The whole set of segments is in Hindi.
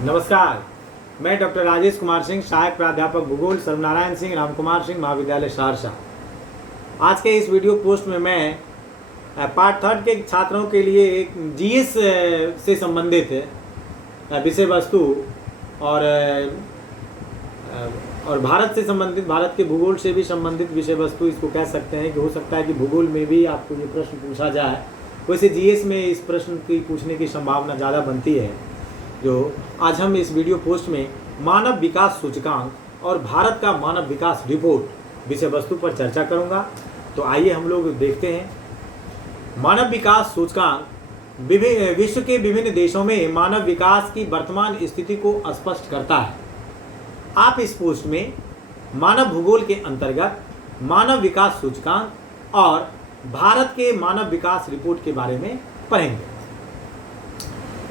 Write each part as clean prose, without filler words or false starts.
नमस्कार, मैं डॉक्टर राजेश कुमार सिंह, सहायक प्राध्यापक भूगोल, सर्वनारायण सिंह रामकुमार सिंह महाविद्यालय सहरसा। आज के इस वीडियो पोस्ट में मैं पार्ट थर्ड के छात्रों के लिए एक जीएस से संबंधित विषय वस्तु और भारत से संबंधित, भारत के भूगोल से भी संबंधित विषय वस्तु इसको कह सकते हैं कि हो सकता है कि भूगोल में भी आपको ये प्रश्न पूछा जाए, वैसे जीएस में इस प्रश्न की पूछने की संभावना ज़्यादा बनती है। जो आज हम इस वीडियो पोस्ट में मानव विकास सूचकांक और भारत का मानव विकास रिपोर्ट विषय वस्तु पर चर्चा करूंगा। तो आइए हम लोग देखते हैं। मानव विकास सूचकांक विश्व के विभिन्न देशों में मानव विकास की वर्तमान स्थिति को स्पष्ट करता है। आप इस पोस्ट में मानव भूगोल के अंतर्गत मानव विकास सूचकांक और भारत के मानव विकास रिपोर्ट के बारे में पढ़ेंगे।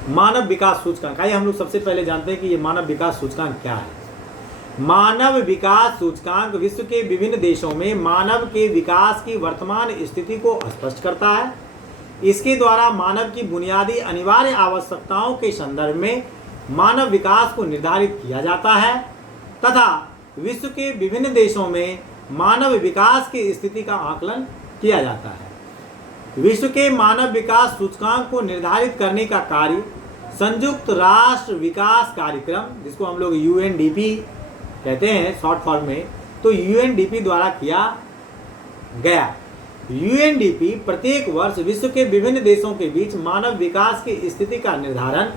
मानव विकास सूचकांक, आइए हम लोग सबसे पहले जानते हैं कि ये मानव विकास सूचकांक क्या है। मानव विकास सूचकांक विश्व के विभिन्न देशों में मानव के विकास की वर्तमान स्थिति को स्पष्ट करता है। इसके द्वारा मानव की बुनियादी अनिवार्य आवश्यकताओं के संदर्भ में मानव विकास को निर्धारित किया जाता है तथा विश्व के विभिन्न देशों में मानव विकास की स्थिति का आकलन किया जाता है। विश्व के मानव विकास सूचकांक को निर्धारित करने का कार्य संयुक्त राष्ट्र विकास कार्यक्रम, जिसको हम लोग यूएनडीपी कहते हैं शॉर्ट फॉर्म में, तो यूएनडीपी द्वारा किया गया। यूएनडीपी प्रत्येक वर्ष विश्व के विभिन्न देशों के बीच मानव विकास की स्थिति का निर्धारण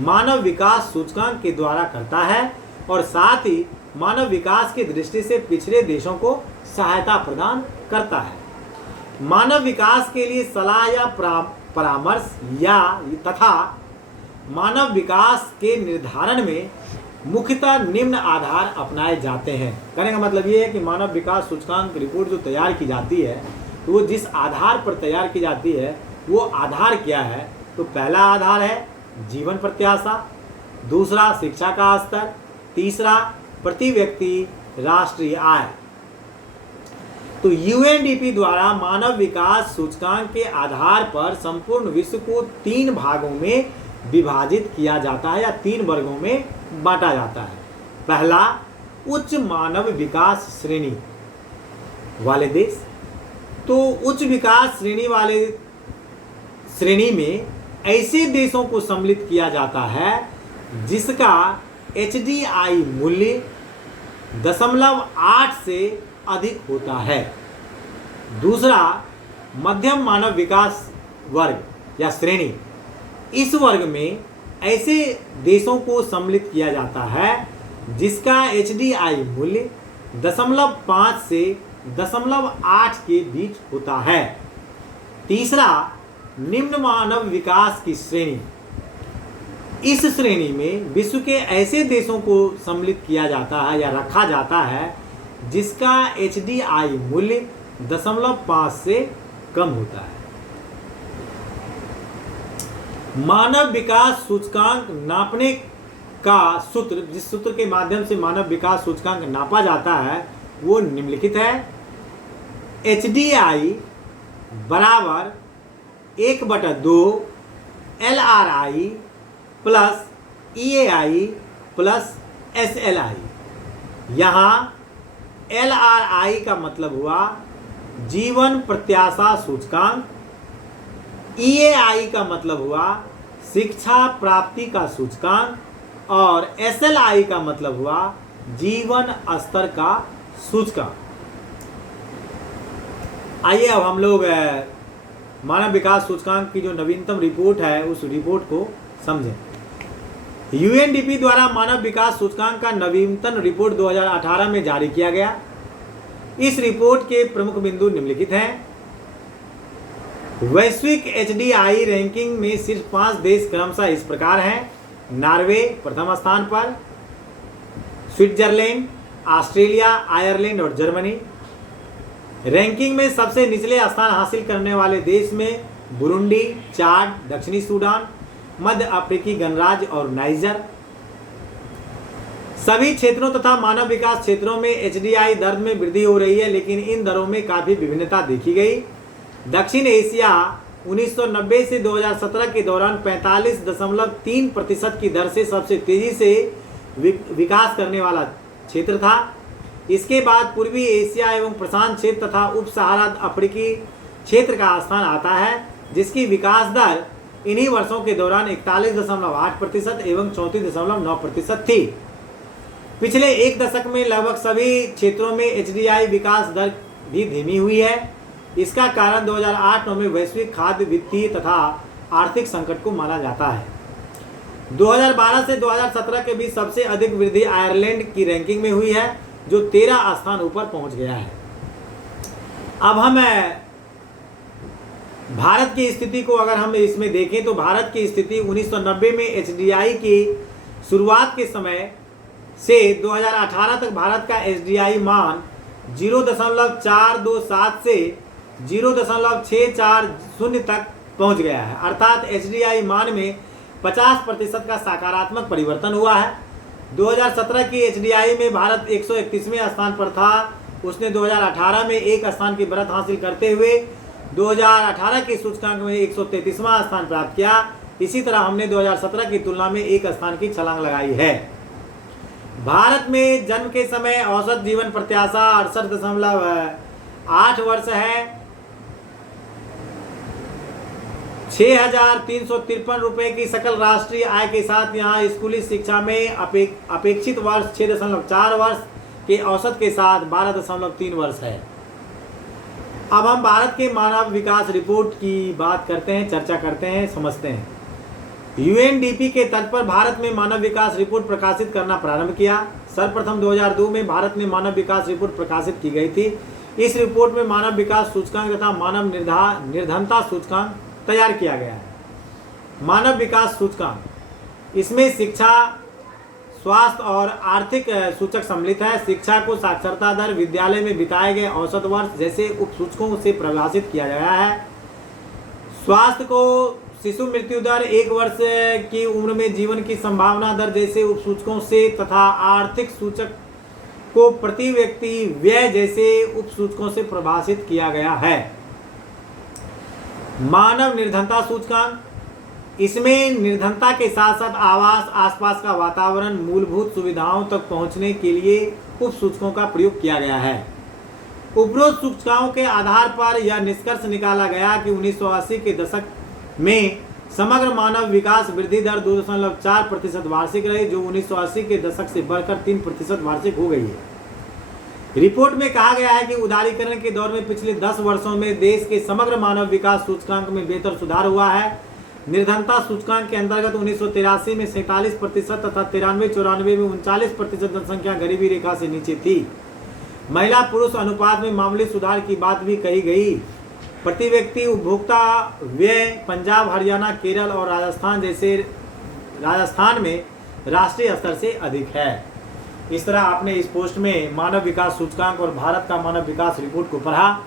मानव विकास सूचकांक के द्वारा करता है और साथ ही मानव विकास की दृष्टि से पिछड़े देशों को सहायता प्रदान करता है। मानव विकास के लिए सलाह या परामर्श या तथा मानव विकास के निर्धारण में मुख्यतः निम्न आधार अपनाए जाते हैं। कहने का मतलब ये है कि मानव विकास सूचकांक रिपोर्ट जो तैयार की जाती है तो वो जिस आधार पर तैयार की जाती है वो आधार क्या है। तो पहला आधार है जीवन प्रत्याशा, दूसरा शिक्षा का स्तर, तीसरा प्रति व्यक्ति राष्ट्रीय आय। तो यूएनडीपी द्वारा मानव विकास सूचकांक के आधार पर संपूर्ण विश्व को 3 भागों में विभाजित किया जाता है या 3 वर्गों में बांटा जाता है। पहला, उच्च मानव विकास श्रेणी वाले देश। तो उच्च विकास श्रेणी वाले श्रेणी में ऐसे देशों को सम्मिलित किया जाता है जिसका HDI मूल्य 0.8 से अधिक होता है। दूसरा, मध्यम मानव विकास वर्ग या श्रेणी। इस वर्ग में ऐसे देशों को सम्मिलित किया जाता है जिसका HDI मूल्य 0.5 से 0.8 के बीच होता है। तीसरा, निम्न मानव विकास की श्रेणी। इस श्रेणी में विश्व के ऐसे देशों को सम्मिलित किया जाता है या रखा जाता है जिसका HDI मूल्य 0.5 से कम होता है। मानव विकास सूचकांक नापने का सूत्र, जिस सूत्र के माध्यम से मानव विकास सूचकांक नापा जाता है वो निम्नलिखित है। HDI बराबर 1/2 LRI plus EAI plus SLI। यहाँ LRI का मतलब हुआ जीवन प्रत्याशा सूचकांक, EAI का मतलब हुआ शिक्षा प्राप्ति का सूचकांक और SLI का मतलब हुआ जीवन स्तर का सूचकांक। आइए अब हम लोग मानव विकास सूचकांक की जो नवीनतम रिपोर्ट है उस रिपोर्ट को समझें। यूएनडीपी द्वारा मानव विकास सूचकांक का नवीनतम रिपोर्ट 2018 में जारी किया गया। इस रिपोर्ट के प्रमुख बिंदु निम्नलिखित हैं। वैश्विक HDI रैंकिंग में सिर्फ 5 देश क्रमशः इस प्रकार हैं। नॉर्वे प्रथम स्थान पर, स्विट्जरलैंड, ऑस्ट्रेलिया, आयरलैंड और जर्मनी। रैंकिंग में सबसे निचले स्थान हासिल करने वाले देश में बुरुंडी, चाड, दक्षिणी सूडान, मध्य अफ्रीकी गणराज्य और नाइजर। सभी क्षेत्रों तथा मानव विकास क्षेत्रों में HDI दर में वृद्धि हो रही है, लेकिन इन दरों में काफ़ी विभिन्नता देखी गई। दक्षिण एशिया 1990 से 2017 के दौरान 45.3% की दर से सबसे तेजी से विकास करने वाला क्षेत्र था। इसके बाद पूर्वी एशिया एवं प्रशांत क्षेत्र तथा उप सहारा अफ्रीकी क्षेत्र का स्थान आता है, जिसकी विकास दर इन्हीं वर्षों के दौरान 41.8% एवं 34.9% थी। पिछले एक दशक में लगभग सभी क्षेत्रों में एचडीआई विकास दर भी धीमी हुई है। इसका कारण 2008-9 में वैश्विक खाद्य, वित्तीय तथा आर्थिक संकट को माना जाता है। 2012 से 2017 के बीच सबसे अधिक वृद्धि आयरलैंड की रैंकिंग में हुई है, जो 13 स्थान ऊपर पहुंच गया है। अब हम भारत की स्थिति को अगर हम इसमें देखें तो भारत की स्थिति 1990 में एचडीआई की शुरुआत के समय से 2018 तक भारत का एचडीआई मान 0.427 से 0.640 तक पहुंच गया है। अर्थात एचडीआई मान में 50% का सकारात्मक परिवर्तन हुआ है। 2017 की एचडीआई में भारत 131वें स्थान पर था। उसने 2018 में एक स्थान की बढ़त हासिल करते हुए 2018 के सूचकांक में 133वां स्थान प्राप्त किया। इसी तरह हमने 2017 की तुलना में एक स्थान की छलांग लगाई है। भारत में जन्म के समय औसत जीवन प्रत्याशा 68.8 वर्ष है। 6,353 रुपये की सकल राष्ट्रीय आय के साथ यहाँ स्कूली शिक्षा में अपेक्षित वर्ष 6.4 वर्ष के औसत के साथ 12.3 वर्ष है। अब हम भारत के मानव विकास रिपोर्ट की बात करते हैं, चर्चा करते हैं, समझते हैं। यूएनडीपी के तर्ज पर भारत में मानव विकास रिपोर्ट प्रकाशित करना प्रारंभ किया। सर्वप्रथम 2002 में भारत में मानव विकास रिपोर्ट प्रकाशित की गई थी। इस रिपोर्ट में मानव विकास सूचकांक तथा मानव निर्धनता सूचकांक तैयार किया गया है। मानव विकास सूचकांक, इसमें शिक्षा, स्वास्थ्य और आर्थिक सूचक सम्मिलित है। शिक्षा को साक्षरता दर, विद्यालय में बिताए गए औसत वर्ष जैसे उपसूचकों से परिभाषित किया गया है। स्वास्थ्य को शिशु मृत्यु दर, 1 वर्ष की उम्र में जीवन की संभावना दर जैसे उपसूचकों से तथा आर्थिक सूचक को प्रति व्यक्ति व्यय जैसे उपसूचकों से परिभाषित किया गया है। मानव निर्धनता सूचकांक, इसमें निर्धनता के साथ साथ आवास, आसपास का वातावरण, मूलभूत सुविधाओं तक पहुंचने के लिए उपसूचकों का प्रयोग किया गया है। उपरोक्त सूचकांकों के आधार पर यह निष्कर्ष निकाला गया कि 1980 के दशक में समग्र मानव विकास वृद्धि दर 2.4% वार्षिक रही, जो 1980 के दशक से बढ़कर 3% वार्षिक हो गई है। रिपोर्ट में कहा गया है कि उदारीकरण के दौर में पिछले 10 वर्षों में देश के समग्र मानव विकास सूचकांक में बेहतर सुधार हुआ है। निर्धनता सूचकांक के अंतर्गत 1983 में 47% तथा 93-94 में 39% जनसंख्या गरीबी रेखा से नीचे थी। महिला पुरुष अनुपात में मामूली सुधार की बात भी कही गई। प्रति व्यक्ति उपभोक्ता व्यय पंजाब, हरियाणा, केरल और राजस्थान में राष्ट्रीय स्तर से अधिक है। इस तरह आपने इस पोस्ट में मानव विकास सूचकांक और भारत का मानव विकास रिपोर्ट को पढ़ा।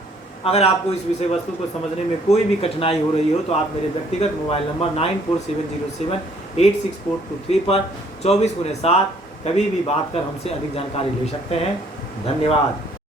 अगर आपको इस विषय वस्तु को समझने में कोई भी कठिनाई हो रही हो तो आप मेरे व्यक्तिगत मोबाइल नंबर 9470786423 पर 24/7 कभी भी बात कर हमसे अधिक जानकारी ले सकते हैं। धन्यवाद।